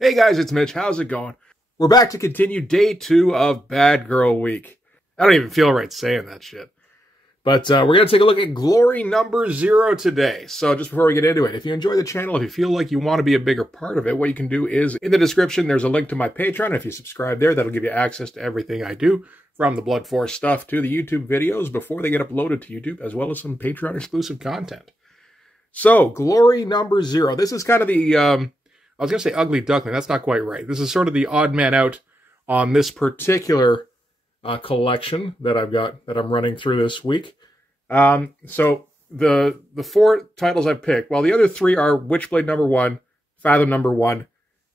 Hey guys, it's Mitch. How's it going? We're back to continue day 2 of Bad Girl Week. I don't even feel right saying that shit. But we're going to take a look at Glory number 0 today. So just before we get into it, if you enjoy the channel, if you feel like you want to be a bigger part of it, what you can do is, in the description, there's a link to my Patreon. If you subscribe there, that'll give you access to everything I do, from the Blood Force stuff to the YouTube videos before they get uploaded to YouTube, as well as some Patreon exclusive content. So, Glory number 0. This is kind of the... I was going to say ugly duckling. That's not quite right. This is sort of the odd man out on this particular collection that I've got, that I'm running through this week. So the 4 titles I've picked, well, the other 3 are Witchblade number 1, Fathom number 1,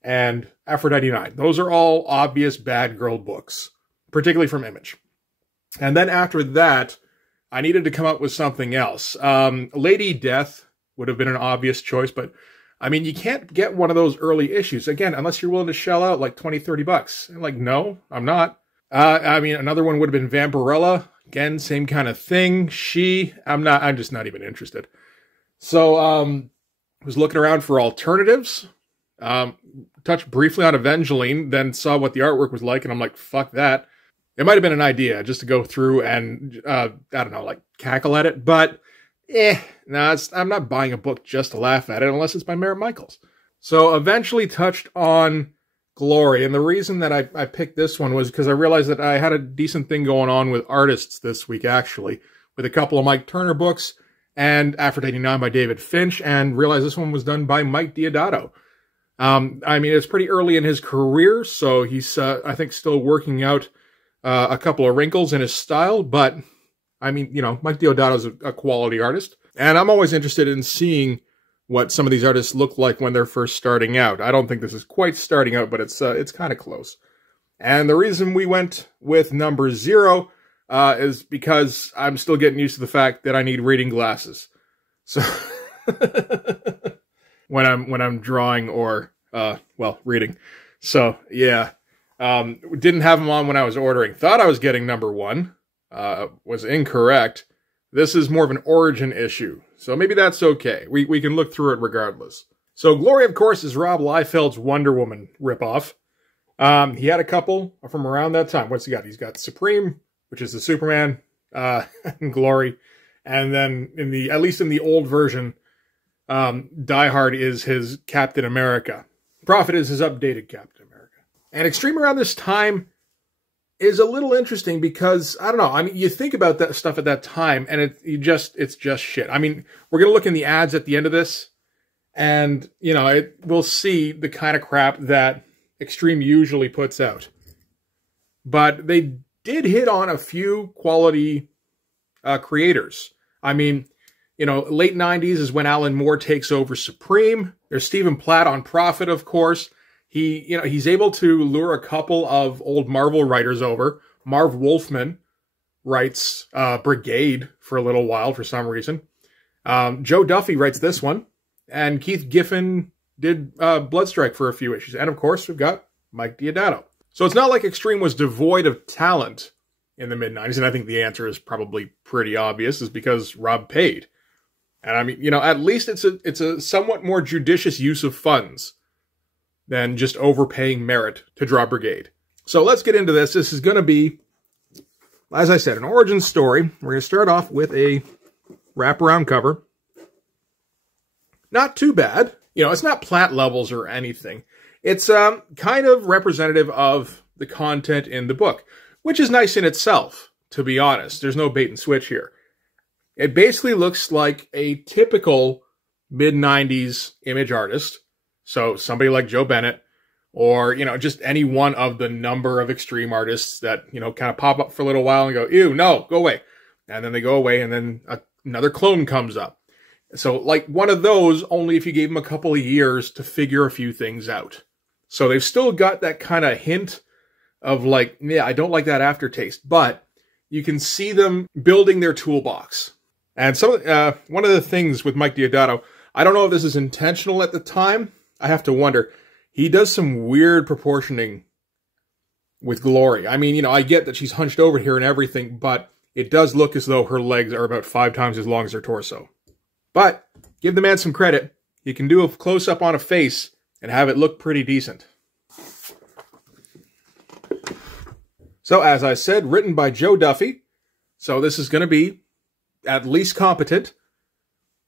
and Aphrodite 9. Those are all obvious bad girl books, particularly from Image. And then after that, I needed to come up with something else. Lady Death would have been an obvious choice, but I mean, you can't get one of those early issues, again, unless you're willing to shell out like 20, 30 bucks. And like, no, I'm not. I mean, another one would have been Vampirella. Again, same kind of thing. I'm just not even interested. So, I was looking around for alternatives. Touched briefly on Evangeline, then saw what the artwork was like, and I'm like, fuck that. It might have been an idea just to go through and, I don't know, like cackle at it, but... no, I'm not buying a book just to laugh at it unless it's by Merritt Michaels. So eventually touched on Glory, and the reason that I picked this one was because I realized that I had a decent thing going on with artists this week, actually, with a couple of Mike Turner books and Aphrodite 9 by David Finch, and realized this one was done by Mike Deodato. I mean, it's pretty early in his career, so he's, I think, still working out a couple of wrinkles in his style, but... I mean, you know, Mike Deodato's a quality artist, and I'm always interested in seeing what some of these artists look like when they're first starting out. I don't think this is quite starting out, but it's kind of close. And the reason we went with number 0 is because I'm still getting used to the fact that I need reading glasses. So when I'm drawing or well, reading. So yeah, didn't have them on when I was ordering. Thought I was getting number 1. Was incorrect. This is more of an origin issue, so maybe that's okay. We can look through it regardless. So Glory, of course, is Rob Liefeld's Wonder Woman ripoff. He had a couple from around that time. What's he got? He's got Supreme, which is the Superman, Glory, and then at least in the old version, Die Hard is his Captain America. Prophet is his updated Captain America. And Extreme around this time is a little interesting because, I don't know, I mean, you think about that stuff at that time, and it's just shit. I mean, we're going to look in the ads at the end of this, and, you know, we'll see the kind of crap that Extreme usually puts out. But they did hit on a few quality creators. I mean, you know, late 90s is when Alan Moore takes over Supreme. There's Stephen Platt on Prophet, of course. He's able to lure a couple of old Marvel writers over. Marv Wolfman writes Brigade for a little while for some reason. Joe Duffy writes this one. And Keith Giffen did Bloodstrike for a few issues. And of course, we've got Mike Deodato. So it's not like Extreme was devoid of talent in the mid-90s. And I think the answer is probably pretty obvious, is because Rob paid. And I mean, you know, at least it's a somewhat more judicious use of funds than just overpaying Merritt to draw Brigade. So let's get into this. This is going to be, as I said, an origin story. We're going to start off with a wraparound cover. Not too bad. You know, it's not Platt levels or anything. It's kind of representative of the content in the book, which is nice in itself, to be honest. There's no bait and switch here. It basically looks like a typical mid-90s Image artist. So somebody like Joe Bennett, or, you know, just any one of the number of Extreme artists that, you know, kind of pop up for a little while and go, ew, no, go away. And then they go away, and then another clone comes up. So like one of those, only if you gave them a couple of years to figure a few things out. So they've still got that kind of hint of like, yeah, I don't like that aftertaste, but you can see them building their toolbox. And one of the things with Mike Deodato, I don't know if this is intentional at the time. I have to wonder. He does some weird proportioning with Glory. I mean, you know, I get that she's hunched over here and everything, but it does look as though her legs are about 5 times as long as her torso. But give the man some credit. He can do a close-up on a face and have it look pretty decent. So, as I said, written by Joe Duffy. So this is going to be at least competent.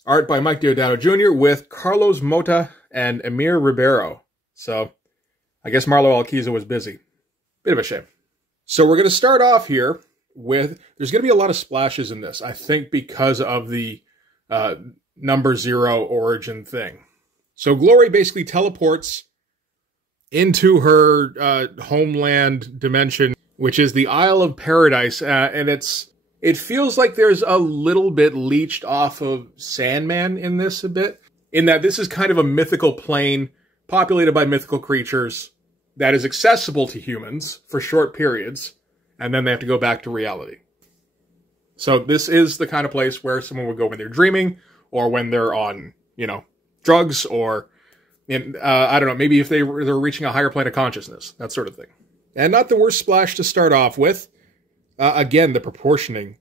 Art by Mike Deodato Jr. with Carlos Mota and Emir Ribeiro. So, I guess Marlo Alquiza was busy. Bit of a shame. So we're going to start off here with, there's going to be a lot of splashes in this, I think because of the number 0 origin thing. So Glory basically teleports into her homeland dimension, which is the Isle of Paradise, and it feels like there's a little bit leached off of Sandman in this a bit, in that this is kind of a mythical plane populated by mythical creatures that is accessible to humans for short periods, and then they have to go back to reality. So this is the kind of place where someone would go when they're dreaming, or when they're on, drugs, or, I don't know, maybe if they're reaching a higher plane of consciousness, that sort of thing. And not the worst splash to start off with. Again, the proportioning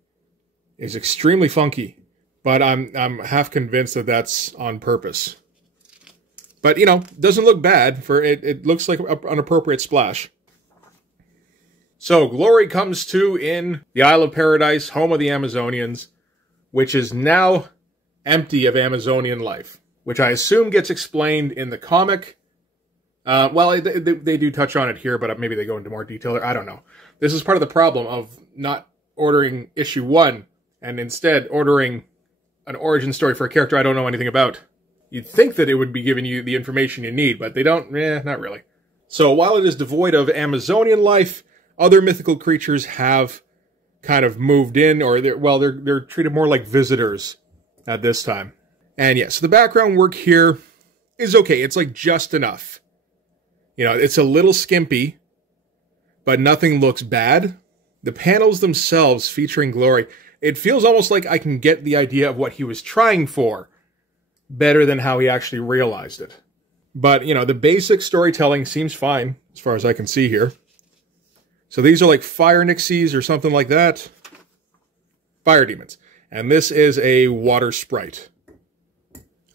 is extremely funky, but I'm half convinced that that's on purpose. But, doesn't look bad. It looks like an appropriate splash. So, Glory comes to in the Isle of Paradise, home of the Amazonians, which is now empty of Amazonian life, which I assume gets explained in the comic. Well, they do touch on it here, but maybe they go into more detail there. I don't know. This is part of the problem of not ordering issue 1, and instead ordering an origin story for a character I don't know anything about. You'd think that it would be giving you the information you need, but they don't, not really. So while it is devoid of Amazonian life, other mythical creatures have kind of moved in, or they're treated more like visitors at this time. And yes, the background work here is okay. It's like just enough. It's a little skimpy, but nothing looks bad. The panels themselves featuring Glory, it feels almost like I can get the idea of what he was trying for better than how he actually realized it. But, the basic storytelling seems fine, as far as I can see here. So these are like fire nixies or something like that. Fire demons. And this is a water sprite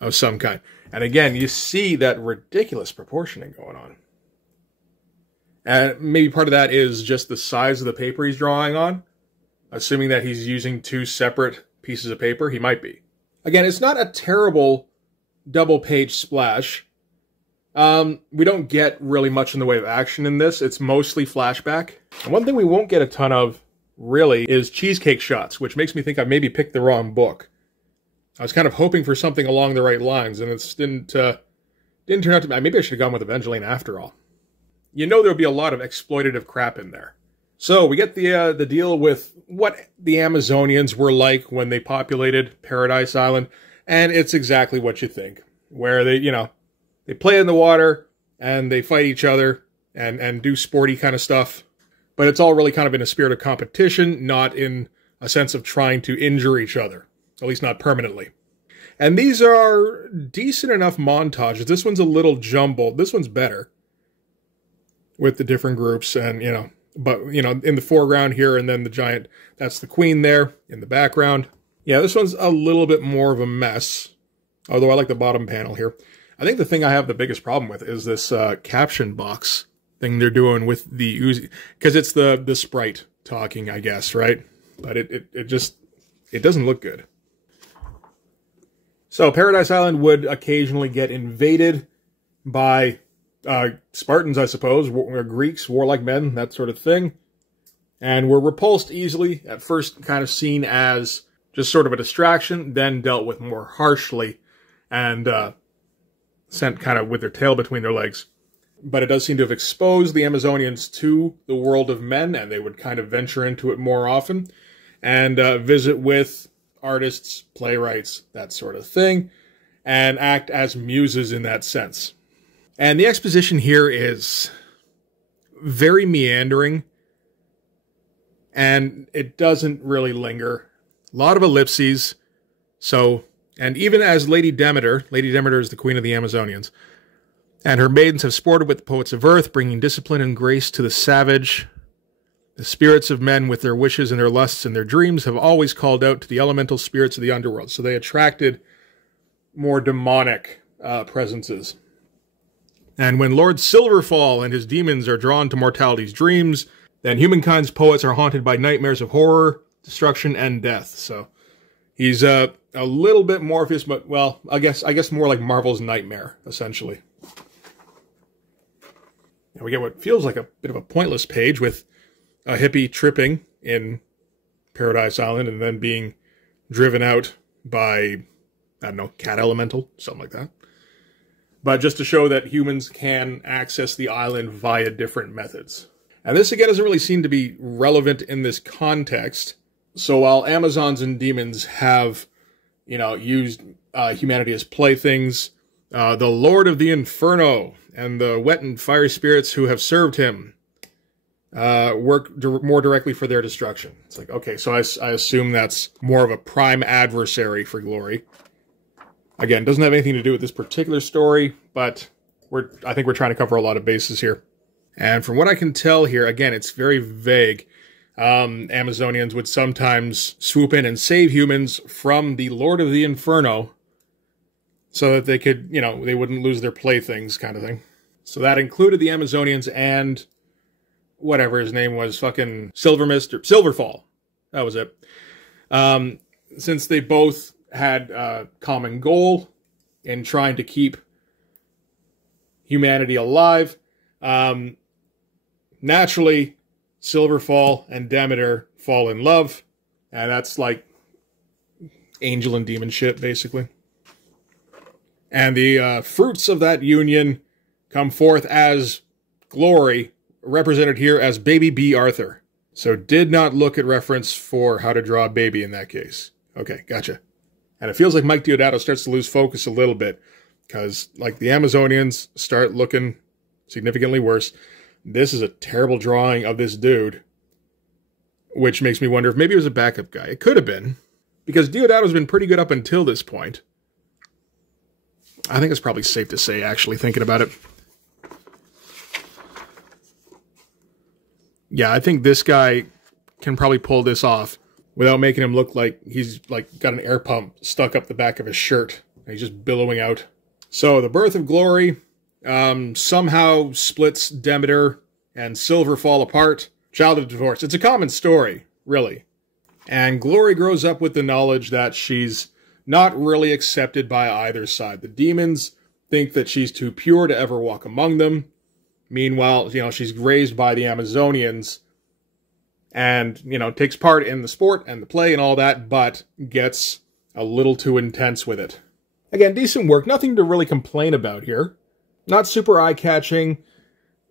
of some kind. And again, you see that ridiculous proportioning going on. And maybe part of that is just the size of the paper he's drawing on. Assuming that he's using 2 separate pieces of paper, he might be. Again, it's not a terrible double-page splash. We don't get really much in the way of action in this. It's mostly flashback. And one thing we won't get a ton of, really, is cheesecake shots, which makes me think I maybe picked the wrong book. I was kind of hoping for something along the right lines, and it didn't turn out to be. Maybe I should have gone with Evangeline after all. There'll be a lot of exploitative crap in there. So we get the deal with what the Amazonians were like when they populated Paradise Island, and it's exactly what you think, where they play in the water and they fight each other and do sporty kind of stuff, but it's all really kind of in a spirit of competition, not in a sense of trying to injure each other, at least not permanently. And these are decent enough montages. This one's a little jumbled. This one's better with the different groups and, but, in the foreground here, and then the giant, that's the queen there in the background. Yeah, this one's a little bit more of a mess, although I like the bottom panel here. I think the thing I have the biggest problem with is this caption box thing they're doing with the Uzi, because it's the sprite talking, I guess, right? But it doesn't look good. So Paradise Island would occasionally get invaded by Spartans, I suppose, Greeks, warlike men, that sort of thing. And were repulsed easily, at first kind of seen as just sort of a distraction, then dealt with more harshly, and sent kind of with their tail between their legs. But it does seem to have exposed the Amazonians to the world of men, and they would kind of venture into it more often, and visit with artists, playwrights, that sort of thing, and act as muses in that sense. And the exposition here is very meandering, and it doesn't really linger. A lot of ellipses. So, and even as Lady Demeter is the queen of the Amazonians, and her maidens have sported with the poets of earth, bringing discipline and grace to the savage. The spirits of men with their wishes and their lusts and their dreams have always called out to the elemental spirits of the underworld. So they attracted more demonic presences. And when Lord Silverfall and his demons are drawn to mortality's dreams, Then humankind's poets are haunted by nightmares of horror, destruction, and death. So he's a little bit Morpheus, but, well, I guess more like Marvel's Nightmare, essentially. And we get what feels like a bit of a pointless page with a hippie tripping in Paradise Island and then being driven out by, I don't know, cat elemental, something like that. But just to show that humans can access the island via different methods. And this, again, doesn't really seem to be relevant in this context. So while Amazons and demons have, you know, used humanity as playthings, the Lord of the Inferno and the wet and fiery spirits who have served him work more directly for their destruction. It's like, okay, so I assume that's more of a prime adversary for Glory. Again, doesn't have anything to do with this particular story, but I think we're trying to cover a lot of bases here. And from what I can tell here, again, it's very vague. Amazonians would sometimes swoop in and save humans from the Lord of the Inferno so that they could, you know, they wouldn't lose their playthings kind of thing. So that included the Amazonians and whatever his name was, fucking Silvermist or Silverfall. That was it. Since they both had a common goal in trying to keep humanity alive, naturally, Silverfall and Demeter fall in love, and that's like angel and demon shit, basically. And the fruits of that union come forth as Glory, represented here as Baby B. Arthur. So did not look at reference for how to draw a baby in that case. Okay, gotcha. And it feels like Mike Deodato starts to lose focus a little bit, because like the Amazonians start looking significantly worse. This is a terrible drawing of this dude, which makes me wonder if maybe it was a backup guy. It could have been, because Deodato's been pretty good up until this point. I think it's probably safe to say, actually, thinking about it. Yeah, I think this guy can probably pull this off without making him look like he's like got an air pump stuck up the back of his shirt and he's just billowing out. So the birth of Glory somehow splits Demeter and Silverfall apart. Childhood divorce. It's a common story, really. And Glory grows up with the knowledge that she's not really accepted by either side. The demons think that she's too pure to ever walk among them. Meanwhile, you know, she's raised by the Amazonians and, you know, takes part in the sport and the play and all that, but gets a little too intense with it. Again, decent work. Nothing to really complain about here. Not super eye-catching.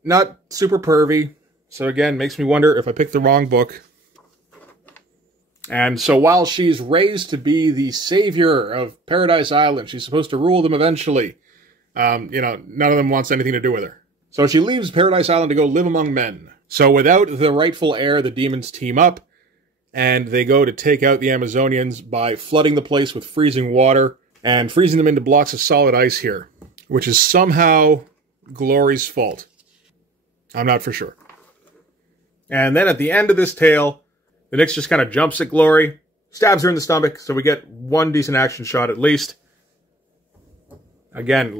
Not super pervy. So again, makes me wonder if I picked the wrong book. And so while she's raised to be the savior of Paradise Island, she's supposed to rule them eventually. You know, none of them wants anything to do with her. So she leaves Paradise Island to go live among men. So without the rightful heir, the demons team up, and they go to take out the Amazonians by flooding the place with freezing water and freezing them into blocks of solid ice here, which is somehow Glory's fault. I'm not for sure. And then at the end of this tale, the Nyx just kind of jumps at Glory, stabs her in the stomach, so we get one decent action shot at least. Again,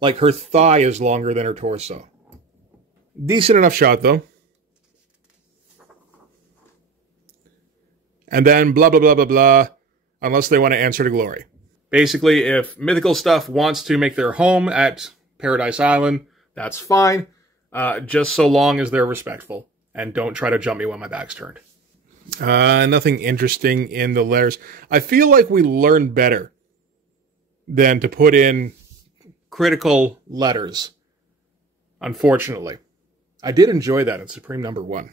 like her thigh is longer than her torso. Decent enough shot, though. And then blah, blah, blah, blah, blah, unless they want to answer to Glory. Basically, if mythical stuff wants to make their home at Paradise Island, that's fine, just so long as they're respectful and don't try to jump me when my back's turned. Nothing interesting in the letters. I feel like we learned better than to put in critical letters, unfortunately. I did enjoy that in Supreme number 1.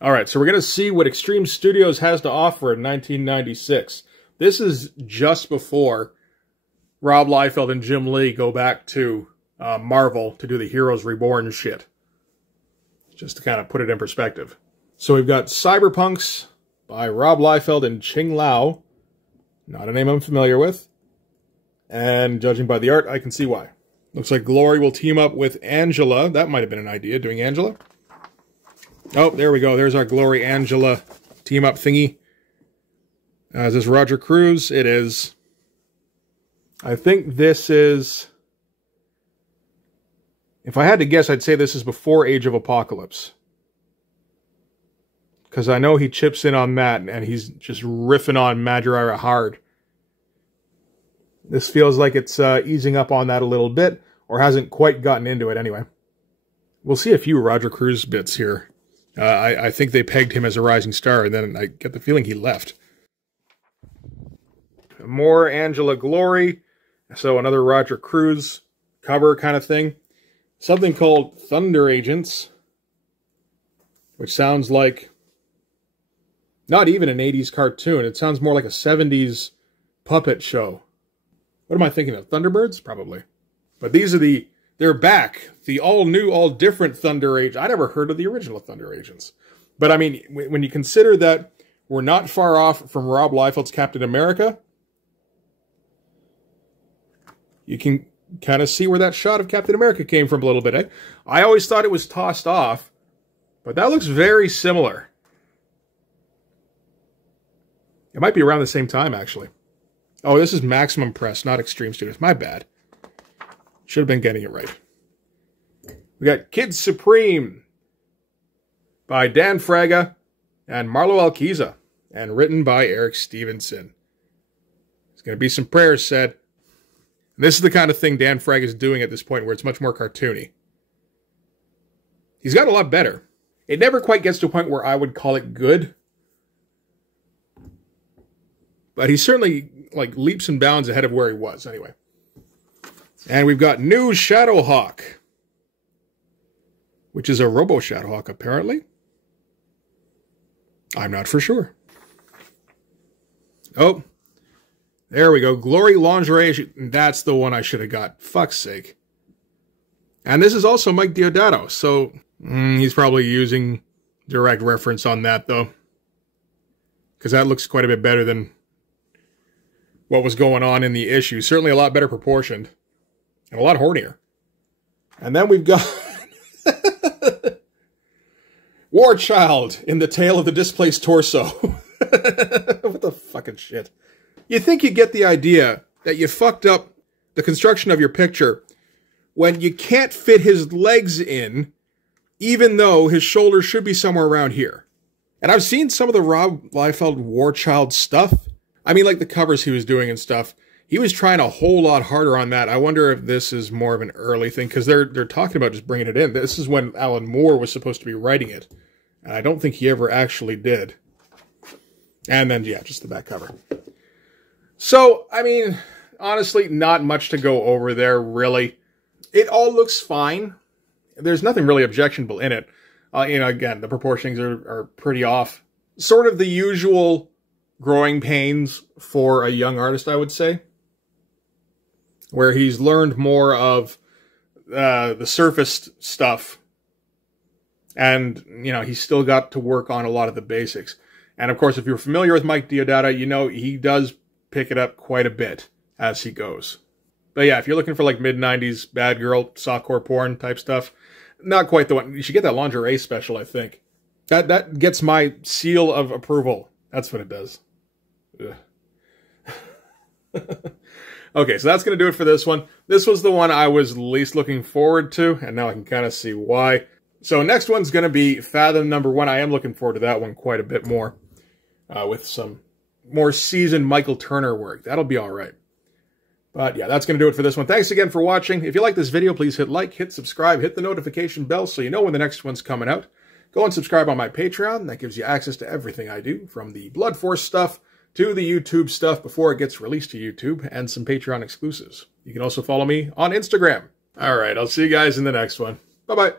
Alright, so we're going to see what Extreme Studios has to offer in 1996. This is just before Rob Liefeld and Jim Lee go back to Marvel to do the Heroes Reborn shit. Just to kind of put it in perspective. So we've got Cyberpunks by Rob Liefeld and Ching Lao. Not a name I'm familiar with. And judging by the art, I can see why. Looks like Glory will team up with Angela. That might have been an idea, doing Angela. Oh, there we go. There's our Glory Angela team-up thingy. Is this Roger Cruz? It is. I think this is If I had to guess, I'd say this is before Age of Apocalypse. Because I know he chips in on that, and he's just riffing on Majorara hard. This feels like it's easing up on that a little bit, or hasn't quite gotten into it anyway. We'll see a few Roger Cruz bits here. I think they pegged him as a rising star, and then I get the feeling he left. More Angela Glory. So another Roger Cruz cover kind of thing. Something called Thunder Agents, which sounds like not even an 80s cartoon. It sounds more like a 70s puppet show. What am I thinking of? Thunderbirds? Probably. But these are they're back. The all-new, all-different Thunder Agents. I never heard of the original Thunder Agents. But I mean, when you consider that we're not far off from Rob Liefeld's Captain America, you can kind of see where that shot of Captain America came from a little bit, eh? I always thought it was tossed off, but that looks very similar. It might be around the same time, actually. Oh, this is Maximum Press, not Extreme Studios. My bad. Should have been getting it right. We got Kid Supreme by Dan Fraga and Marlo Alquiza, and written by Eric Stevenson. There's going to be some prayers said. This is the kind of thing Dan Fraga is doing at this point where it's much more cartoony. He's got a lot better. It never quite gets to a point where I would call it good. But he certainly like leaps and bounds ahead of where he was anyway. And we've got new Shadowhawk, which is a Robo Shadowhawk apparently. I'm not for sure. Oh, there we go. Glory Lingerie. That's the one I should have got. Fuck's sake. And this is also Mike Deodato, so he's probably using direct reference on that, though. Because that looks quite a bit better than what was going on in the issue. Certainly a lot better proportioned. And a lot hornier. And then we've got War Child in the Tale of the Displaced Torso. What the fucking shit. You think you get the idea that you fucked up the construction of your picture when you can't fit his legs in, even though his shoulders should be somewhere around here. And I've seen some of the Rob Liefeld War Child stuff. I mean, like the covers he was doing and stuff. He was trying a whole lot harder on that. I wonder if this is more of an early thing, because they're talking about just bringing it in. This is when Alan Moore was supposed to be writing it. And I don't think he ever actually did. And then, yeah, just the back cover. So, I mean, honestly, not much to go over there, really. It all looks fine. There's nothing really objectionable in it. You know, again, the proportionings are pretty off. Sort of the usual growing pains for a young artist, I would say. Where he's learned more of the surface stuff. And, you know, he's still got to work on a lot of the basics. And, of course, if you're familiar with Mike Deodato, you know he does pick it up quite a bit as he goes. But yeah, if you're looking for like mid-90s bad girl, softcore porn type stuff, not quite the one. You should get that lingerie special, I think. That gets my seal of approval. That's what it does. Okay, so that's going to do it for this one. This was the one I was least looking forward to, and now I can kind of see why. So next one's going to be Fathom #1. I am looking forward to that one quite a bit more. With some more seasoned Michael Turner work. That'll be all right. But yeah, that's going to do it for this one. Thanks again for watching. If you like this video, please hit like, hit subscribe, hit the notification bell so you know when the next one's coming out. Go and subscribe on my Patreon. That gives you access to everything I do, from the Blood Force stuff to the YouTube stuff before it gets released to YouTube, and some Patreon exclusives. You can also follow me on Instagram. All right, I'll see you guys in the next one. Bye-bye.